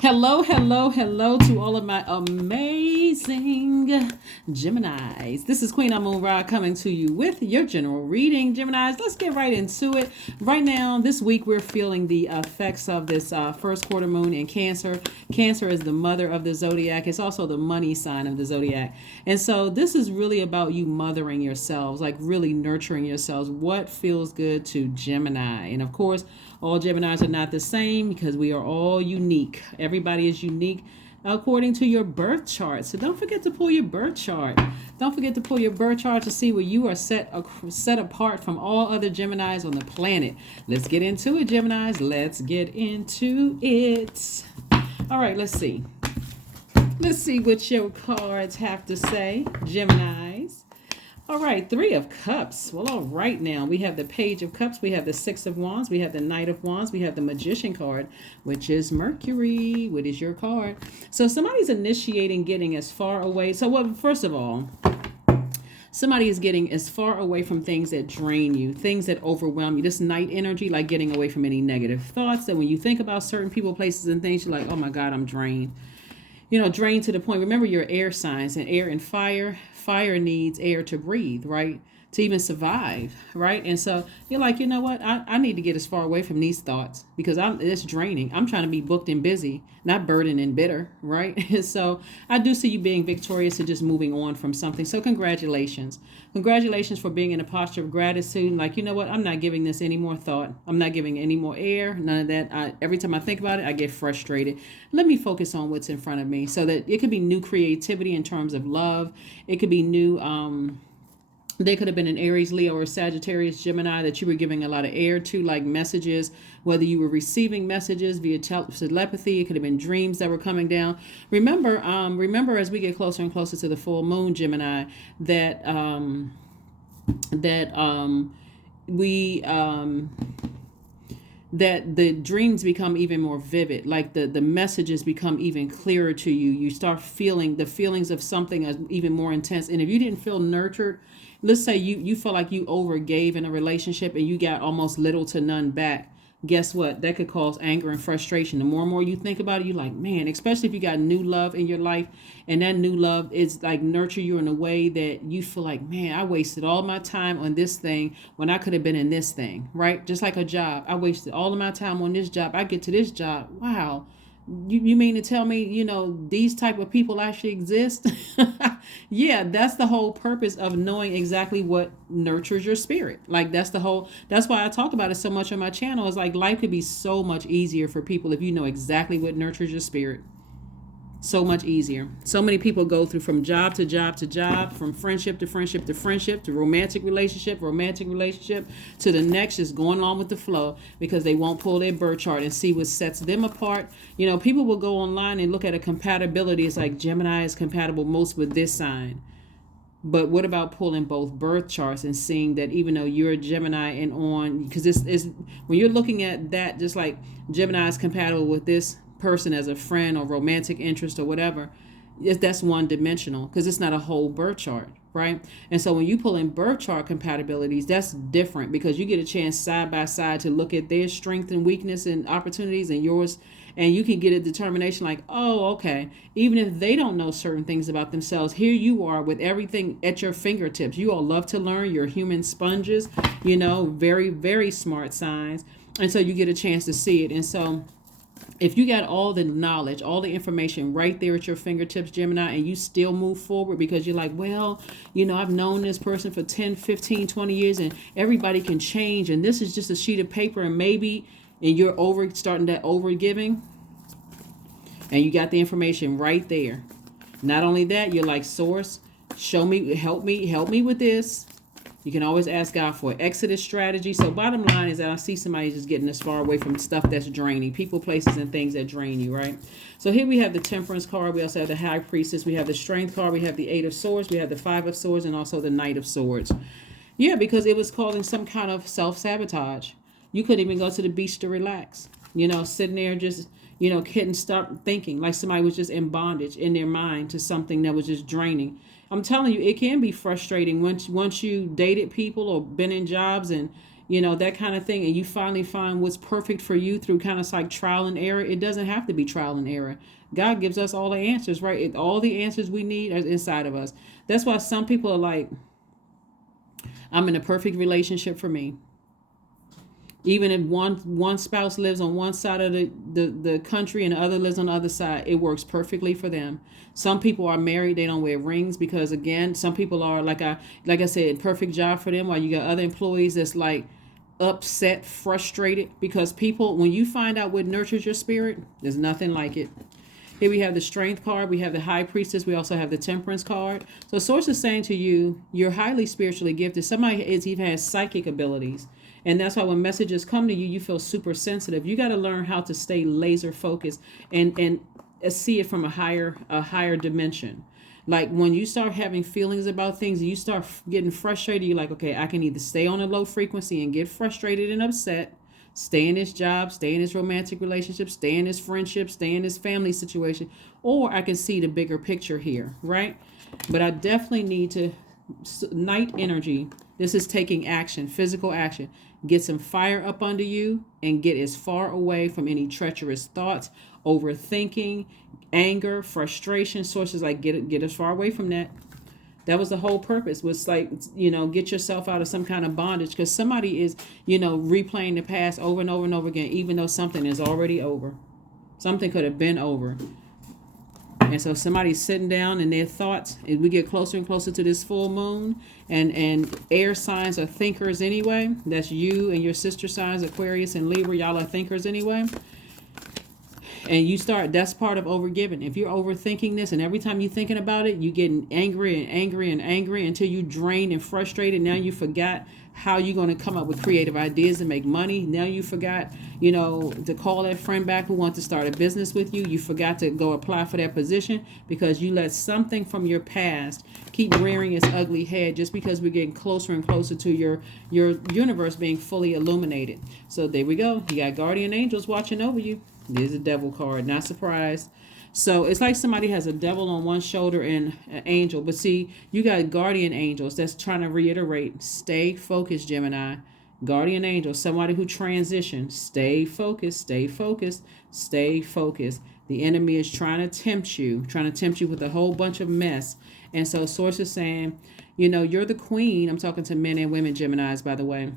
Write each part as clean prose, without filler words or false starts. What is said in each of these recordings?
Hello, hello, hello to all of my amazing Geminis. This is Queen Moon Ra coming to you with your general reading. Geminis, let's get right into it. Right now, this week, we're feeling the effects of this first quarter moon in Cancer. Cancer is the mother of the Zodiac. It's also the money sign of the Zodiac. And so this is really about you mothering yourselves, like really nurturing yourselves. What feels good to Gemini? And of course, all Geminis are not the same because we are all unique. Everybody is unique according to your birth chart. So don't forget to pull your birth chart. Don't forget to pull your birth chart to see where you are set apart from all other Geminis on the planet. Let's get into it, Geminis. Let's get into it. All right, let's see. Let's see what your cards have to say, Geminis. All right, Three of Cups. Well, all right now. We have the Page of Cups. We have the Six of Wands. We have the Knight of Wands. We have the Magician card, which is Mercury. What is your card? So somebody's initiating getting as far away. So, well, first of all, somebody is getting as far away from things that drain you, things that overwhelm you. This night energy, like getting away from any negative thoughts. That when you think about certain people, places, and things, you're like, oh my God, I'm drained. Drained to the point. Remember, your air signs, and air and fire. Fire needs air to breathe, right? To even survive, right? And so you're like, you know what? I need to get as far away from these thoughts because it's draining. I'm trying to be booked and busy, not burdened and bitter, right? And so I do see you being victorious and just moving on from something. So congratulations. Congratulations for being in a posture of gratitude. Like, you know what? I'm not giving this any more thought. I'm not giving any more air. None of that. Every time I think about it, I get frustrated. Let me focus on what's in front of me so that it could be new creativity in terms of love. It could be new, they could have been an Aries, Leo, or Sagittarius, Gemini that you were giving a lot of air to, like messages, whether you were receiving messages via telepathy. It could have been dreams that were coming down. Remember as we get closer and closer to the full moon, Gemini, that we that the dreams become even more vivid, like the messages become even clearer to you. You start feeling the feelings of something as even more intense. And if you didn't feel nurtured, let's say you feel like you overgave in a relationship and you got almost little to none back, guess what? That could cause anger and frustration. The more and more you think about it, you're like, man, especially if you got new love in your life and that new love is like nurture you in a way that you feel like, man, I wasted all my time on this thing when I could have been in this thing, right? Just like a job. I wasted all of my time on this job. I get to this job. Wow. You mean to tell me, these type of people actually exist? Yeah, that's the whole purpose of knowing exactly what nurtures your spirit. Like that's why I talk about it so much on my channel. It's like life could be so much easier for people if you know exactly what nurtures your spirit. So much easier. So many people go through from job to job to job, from friendship to friendship to friendship, to romantic relationship to the next, just going along with the flow because they won't pull their birth chart and see what sets them apart. People will go online and look at a compatibility. It's like Gemini is compatible most with this sign. But what about pulling both birth charts and seeing that even though you're a Gemini and on, because this is when you're looking at that, just like Gemini is compatible with this person as a friend or romantic interest or whatever, that's one dimensional because it's not a whole birth chart, right? And so when you pull in birth chart compatibilities, that's different because you get a chance side by side to look at their strength and weakness and opportunities and yours, and you can get a determination like, oh, okay, even if they don't know certain things about themselves, here you are with everything at your fingertips. You all love to learn. You're human sponges, very, very smart signs. And so you get a chance to see it. And so if you got all the knowledge, all the information right there at your fingertips, Gemini, and you still move forward because you're like, well, I've known this person for 10, 15, 20 years and everybody can change. And this is just a sheet of paper and you're starting that over giving and you got the information right there. Not only that, you're like, source, show me, help me with this. You can always ask God for an exodus strategy. So bottom line is that I see somebody just getting as far away from stuff that's draining. People, places, and things that drain you, right? So here we have the Temperance card. We also have the High Priestess. We have the Strength card. We have the Eight of Swords. We have the Five of Swords and also the Knight of Swords. Yeah, because it was causing some kind of self-sabotage. You couldn't even go to the beach to relax. Sitting there just, couldn't stop thinking like somebody was just in bondage in their mind to something that was just draining. I'm telling you, it can be frustrating once you dated people or been in jobs and that kind of thing, and you finally find what's perfect for you through kind of like trial and error. It doesn't have to be trial and error. God gives us all the answers, right? All the answers we need are inside of us. That's why some people are like, I'm in a perfect relationship for me. Even if one spouse lives on one side of the country and the other lives on the other side, it works perfectly for them. Some people are married, they don't wear rings because, again, some people are like I said, perfect job for them, while you got other employees that's like upset, frustrated, because people, when you find out what nurtures your spirit, there's nothing like it. Here we have the Strength card, we have the High Priestess, we also have the Temperance card. So Source is saying to you, you're highly spiritually gifted. Somebody even has psychic abilities. And that's why when messages come to you, you feel super sensitive. You got to learn how to stay laser focused and see it from a higher dimension. Like when you start having feelings about things and you start getting frustrated, you're like, okay, I can either stay on a low frequency and get frustrated and upset, stay in this job, stay in this romantic relationship, stay in this friendship, stay in this family situation, or I can see the bigger picture here, right? But I definitely need to, night energy, this is taking action, physical action. Get some fire up under you and get as far away from any treacherous thoughts, overthinking, anger, frustration. Sources like get as far away from that. That was the whole purpose, was like, get yourself out of some kind of bondage, because somebody is, replaying the past over and over and over again, even though something is already over. Something could have been over. And so somebody's sitting down in their thoughts, and we get closer and closer to this full moon, and air signs are thinkers anyway. That's you and your sister signs, Aquarius and Libra. Y'all are thinkers anyway. And that's part of overgiving. If you're overthinking this, and every time you're thinking about it, you're getting angry and angry and angry until you drain and frustrated. Now you forgot how you're going to come up with creative ideas to make money. Now you forgot, to call that friend back who wants to start a business with you. You forgot to go apply for that position because you let something from your past keep rearing its ugly head, just because we're getting closer and closer to your universe being fully illuminated. So there we go. You got guardian angels watching over you. There's a devil card. Not surprised. So it's like somebody has a devil on one shoulder and an angel. But see, you got guardian angels that's trying to reiterate, stay focused, Gemini. Guardian angel, somebody who transitions. Stay focused, stay focused, stay focused. The enemy is trying to tempt you with a whole bunch of mess. And so Source is saying, you're the queen. I'm talking to men and women, Geminis, by the way.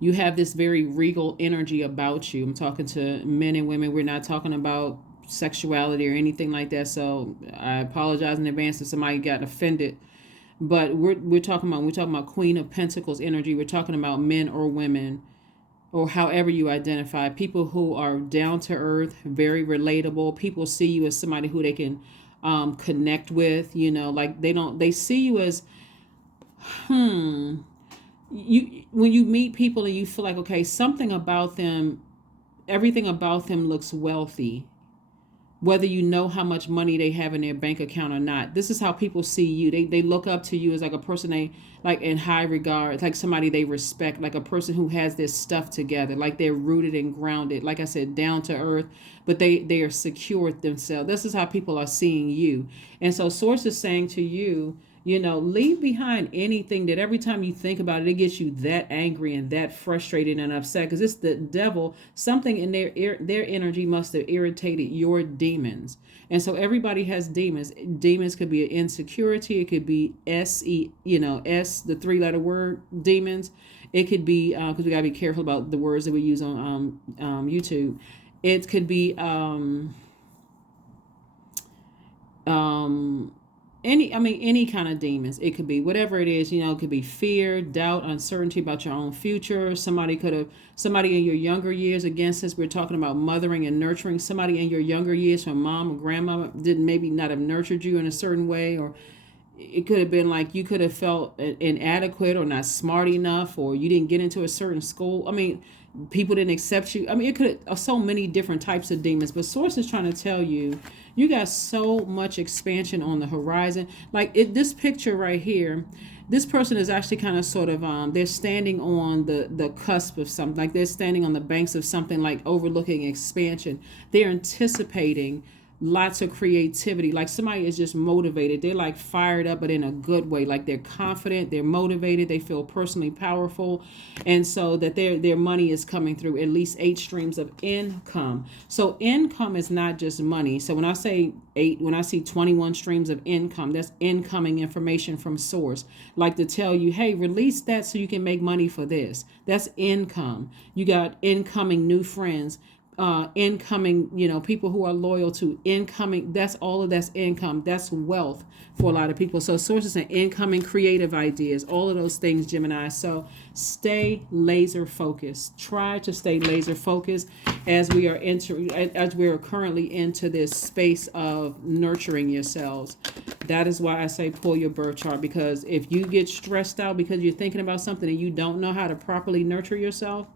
You have this very regal energy about you. I'm talking to men and women. We're not talking about sexuality or anything like that. So I apologize in advance if somebody got offended. But we're talking about Queen of Pentacles energy. We're talking about men or women, or however you identify, people who are down to earth, very relatable. People see you as somebody who they can connect with. Like they see you as when you meet people and you feel like, okay, something about them, everything about them looks wealthy, whether you know how much money they have in their bank account or not. This is how people see you. They look up to you as like a person they like in high regard, like somebody they respect, like a person who has their stuff together, like they're rooted and grounded, like I said, down to earth, but they are secure with themselves. This is how people are seeing you. And so Source is saying to you, leave behind anything that every time you think about it, it gets you that angry and that frustrated and upset, because it's the devil. Something in their energy must have irritated your demons. And so everybody has demons. Demons could be an insecurity. It could be S, the 3-letter word, demons. It could be, because we got to be careful about the words that we use on YouTube. It could be any kind of demons. It could be whatever it is, it could be fear, doubt, uncertainty about your own future. Somebody in your younger years, again, since we're talking about mothering and nurturing, somebody in your younger years from mom or grandma didn't maybe not have nurtured you in a certain way, or it could have been like you could have felt inadequate or not smart enough, or you didn't get into a certain school. People didn't accept you. It could have so many different types of demons. But Source is trying to tell you, you got so much expansion on the horizon. Like this picture right here, this person is actually kind of sort of, they're standing on the cusp of something. Like they're standing on the banks of something, like overlooking expansion. They're anticipating lots of creativity. Like somebody is just motivated. They're like fired up, but in a good way. Like they're confident, they're motivated, they feel personally powerful. And so that their money is coming through at least 8 streams of income. So income is not just money. So when I say 8, when I see 21 streams of income, that's incoming information from source. Like to tell you, hey, release that so you can make money for this. That's income. You got incoming new friends, incoming, people who are loyal to incoming. That's all of that's income. That's wealth for a lot of people. So sources and incoming creative ideas, all of those things, Gemini. So stay laser focused. Try to stay laser focused as we are currently into this space of nurturing yourselves. That is why I say pull your birth chart, because if you get stressed out because you're thinking about something and you don't know how to properly nurture yourself,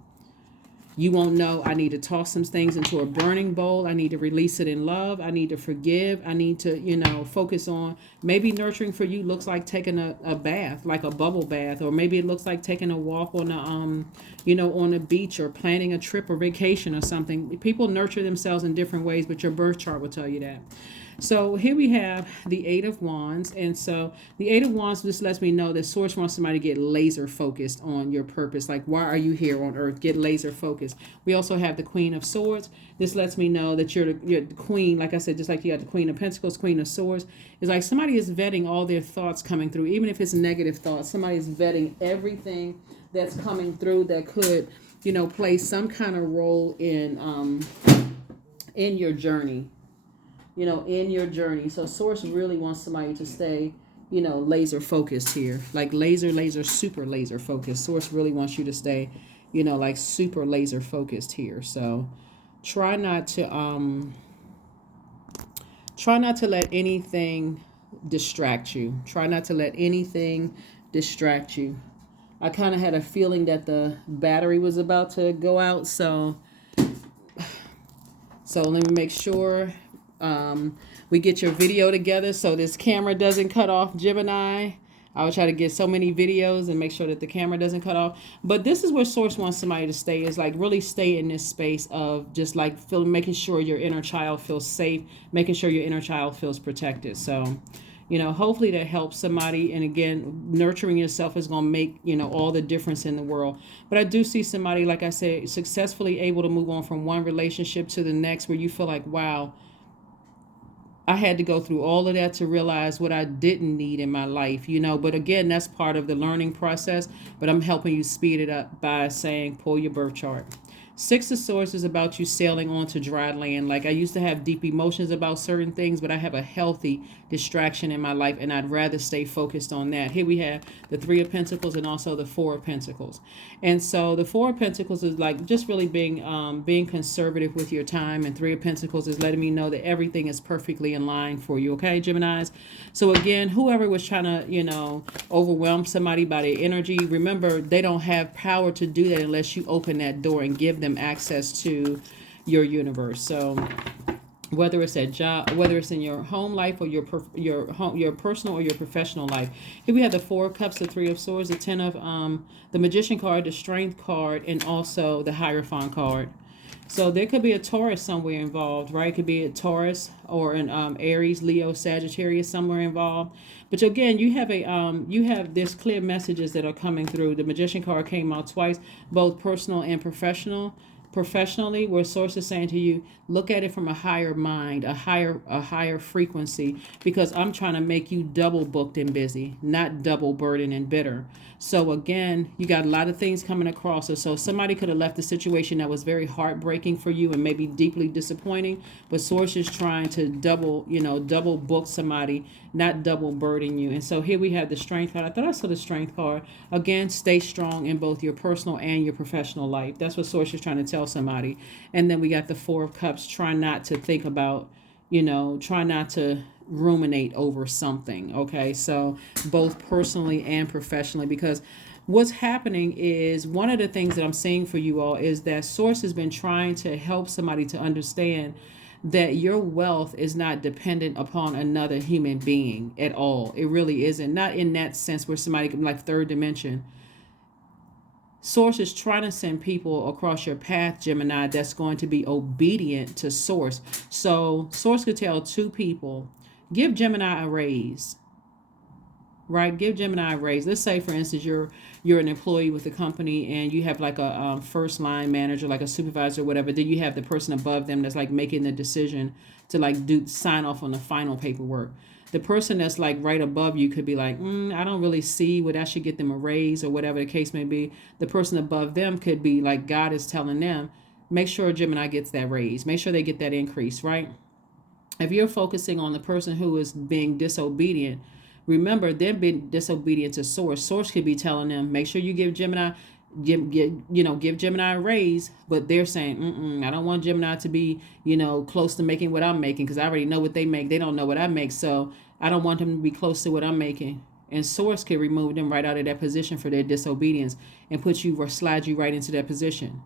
you won't know. I need to toss some things into a burning bowl. I need to release it in love. I need to forgive. I need to, focus on, maybe nurturing for you looks like taking a bath, like a bubble bath, or maybe it looks like taking a walk on on a beach, or planning a trip or vacation or something. People nurture themselves in different ways, but your birth chart will tell you that. So here we have the 8 of Wands. And so the 8 of Wands just lets me know that Source wants somebody to get laser focused on your purpose. Like, why are you here on earth? Get laser focused. We also have the Queen of Swords. This lets me know that you're the queen. Like I said, just like you got the Queen of Pentacles, Queen of Swords. It's like somebody is vetting all their thoughts coming through. Even if it's negative thoughts, somebody is vetting everything that's coming through that could, play some kind of role in your journey. In your journey. So Source really wants somebody to stay, laser focused here. Like laser, super laser focused. Source really wants you to stay, like super laser focused here. So try not to let anything distract you. Try not to let anything distract you. I kind of had a feeling that the battery was about to go out. So let me make sure we get your video together so this camera doesn't cut off, Gemini. I will try to get so many videos and make sure that the camera doesn't cut off. But this is where Source wants somebody to stay, is like really stay in this space of just like making sure your inner child feels safe, making sure your inner child feels protected. So, hopefully that helps somebody. And again, nurturing yourself is going to make, all the difference in the world. But I do see somebody, like I said, successfully able to move on from one relationship to the next, where you feel like, wow, I had to go through all of that to realize what I didn't need in my life, But again, that's part of the learning process. But I'm helping you speed it up by saying, pull your birth chart. 6 of Swords is about you sailing onto dry land. Like, I used to have deep emotions about certain things, but I have a healthy distraction in my life, and I'd rather stay focused on that. Here we have the 3 of Pentacles and also the 4 of Pentacles. And so the 4 of Pentacles is like just really being conservative with your time, and 3 of Pentacles is letting me know that everything is perfectly in line for you, okay, Geminis? So again, whoever was trying to, overwhelm somebody by their energy, remember, they don't have power to do that unless you open that door and give them access to your universe. So whether it's at job, whether it's in your home life or your personal or your professional life. Here we have the 4 of Cups, the 3 of Swords, the 10 of the Magician card, the Strength card, and also the Hierophant card. So there could be a Taurus somewhere involved, right? It could be a Taurus or an Aries, Leo, Sagittarius somewhere involved. But again, you have this clear messages that are coming through. The Magician card came out twice, both personal and professional. Professionally, where Source is saying to you, look at it from a higher mind, a higher frequency, because I'm trying to make you double booked and busy, not double burdened and bitter. So again, you got a lot of things coming across. So somebody could have left a situation that was very heartbreaking for you and maybe deeply disappointing, but Source is trying to double book somebody, not double burden you. And so here we have the Strength card. I thought I saw the Strength card. Again, stay strong in both your personal and your professional life. That's what Source is trying to tell somebody. And then we got the 4 of Cups. Try not to think about, try not to ruminate over something. Okay, so both personally and professionally, because what's happening is, one of the things that I'm seeing for you all is that Source has been trying to help somebody to understand that your wealth is not dependent upon another human being at all. It really isn't. Not in that sense where somebody can, like third dimension. Source is trying to send people across your path, Gemini, that's going to be obedient to Source. So Source could tell two people, give Gemini a raise. Right, give Gemini a raise. Let's say, for instance, you're an employee with the company and you have like a first line manager, like a supervisor or whatever. Then you have the person above them that's like making the decision to like sign off on the final paperwork. The person that's like right above you could be like, I don't really see what I should get them a raise or whatever the case may be. The person above them could be like, God is telling them, make sure Gemini gets that raise. Make sure they get that increase, right? If you're focusing on the person who is being disobedient, remember, they're being disobedient to Source. Source could be telling them, make sure you give Gemini, give Gemini a raise. But they're saying, I don't want Gemini to be, close to making what I'm making because I already know what they make. They don't know what I make, so I don't want them to be close to what I'm making. And Source could remove them right out of that position for their disobedience and put you or slide you right into that position.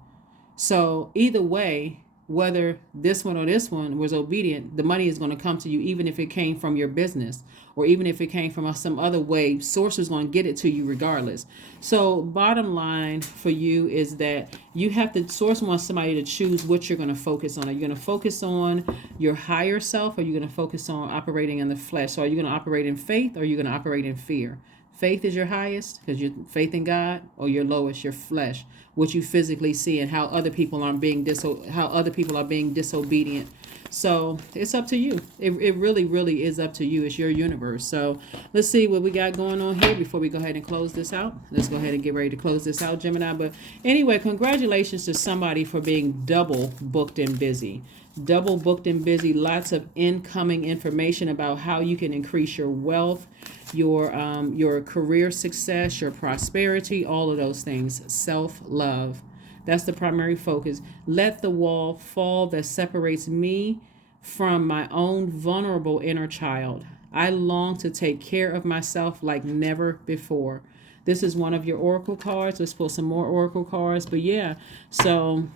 So either way, whether this one or this one was obedient, the money is going to come to you, even if it came from your business or even if it came from some other way. Source is going to get it to you regardless. So bottom line for you is that you have to, Source wants somebody to choose what you're going to focus on. Are you going to focus on your higher self, or are you going to focus on operating in the flesh? So are you going to operate in faith, or are you going to operate in fear? Faith is your highest because your faith in God, or your lowest, your flesh, what you physically see and how other people are being disobedient. So it's up to you. It really, really is up to you. It's your universe. So let's see what we got going on here before we go ahead and close this out. Let's go ahead and get ready to close this out, Gemini. But anyway, congratulations to somebody for being double booked and busy. Double booked and busy. Lots of incoming information about how you can increase your wealth, your career success, your prosperity, all of those things. Self-love. That's the primary focus. Let the wall fall that separates me from my own vulnerable inner child. I long to take care of myself like never before. This is one of your oracle cards. Let's pull some more oracle cards. But yeah, so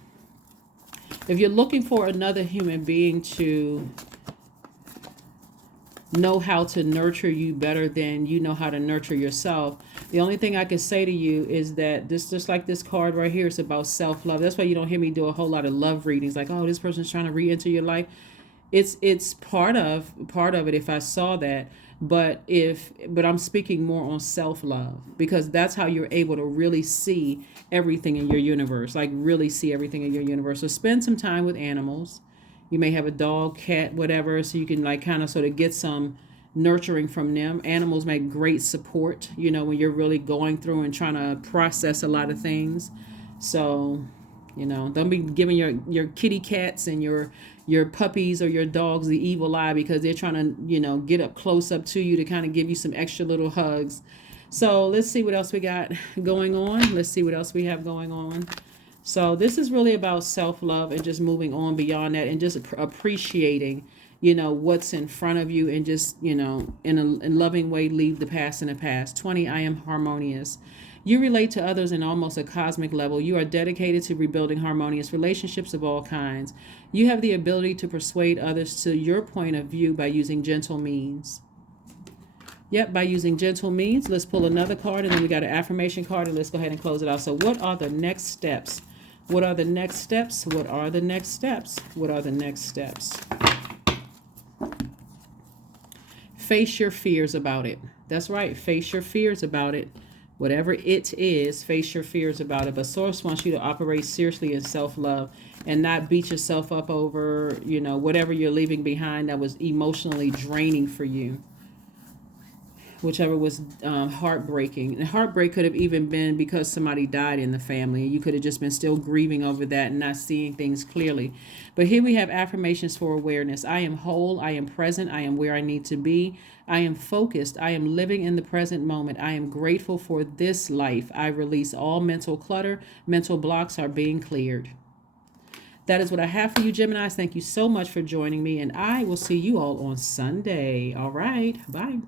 if you're looking for another human being to know how to nurture you better than you know how to nurture yourself, the only thing I can say to you is that this, just like this card right here, is about self-love. That's why you don't hear me do a whole lot of love readings like, oh, this person's trying to re-enter your life. It's part of it if I saw that, but I'm speaking more on self-love, because that's how you're able to really see everything in your universe, like really see everything in your universe. So spend some time with animals. You may have a dog, cat, whatever, so you can like kind of sort of get some nurturing from them. Animals make great support, when you're really going through and trying to process a lot of things. So, don't be giving your kitty cats and your puppies or your dogs the evil eye because they're trying to, get up close up to you to kind of give you some extra little hugs. So let's see what else we got going on. Let's see what else we have going on. So this is really about self-love and just moving on beyond that and just appreciating, what's in front of you, and just, in a loving way, leave the past in the past. 20, I am harmonious. You relate to others in almost a cosmic level. You are dedicated to rebuilding harmonious relationships of all kinds. You have the ability to persuade others to your point of view by using gentle means. Yep, by using gentle means. Let's pull another card, and then we got an affirmation card, and let's go ahead and close it out. So what are the next steps? What are the next steps? What are the next steps? What are the next steps? Face your fears about it. That's right. Face your fears about it. Whatever it is, face your fears about it. But Source wants you to operate seriously in self-love and not beat yourself up over, whatever you're leaving behind that was emotionally draining for you. Whichever was heartbreaking. And heartbreak could have even been because somebody died in the family. You could have just been still grieving over that and not seeing things clearly. But here we have affirmations for awareness. I am whole. I am present. I am where I need to be. I am focused. I am living in the present moment. I am grateful for this life. I release all mental clutter. Mental blocks are being cleared. That is what I have for you, Geminis. Thank you so much for joining me, and I will see you all on Sunday. All right. Bye.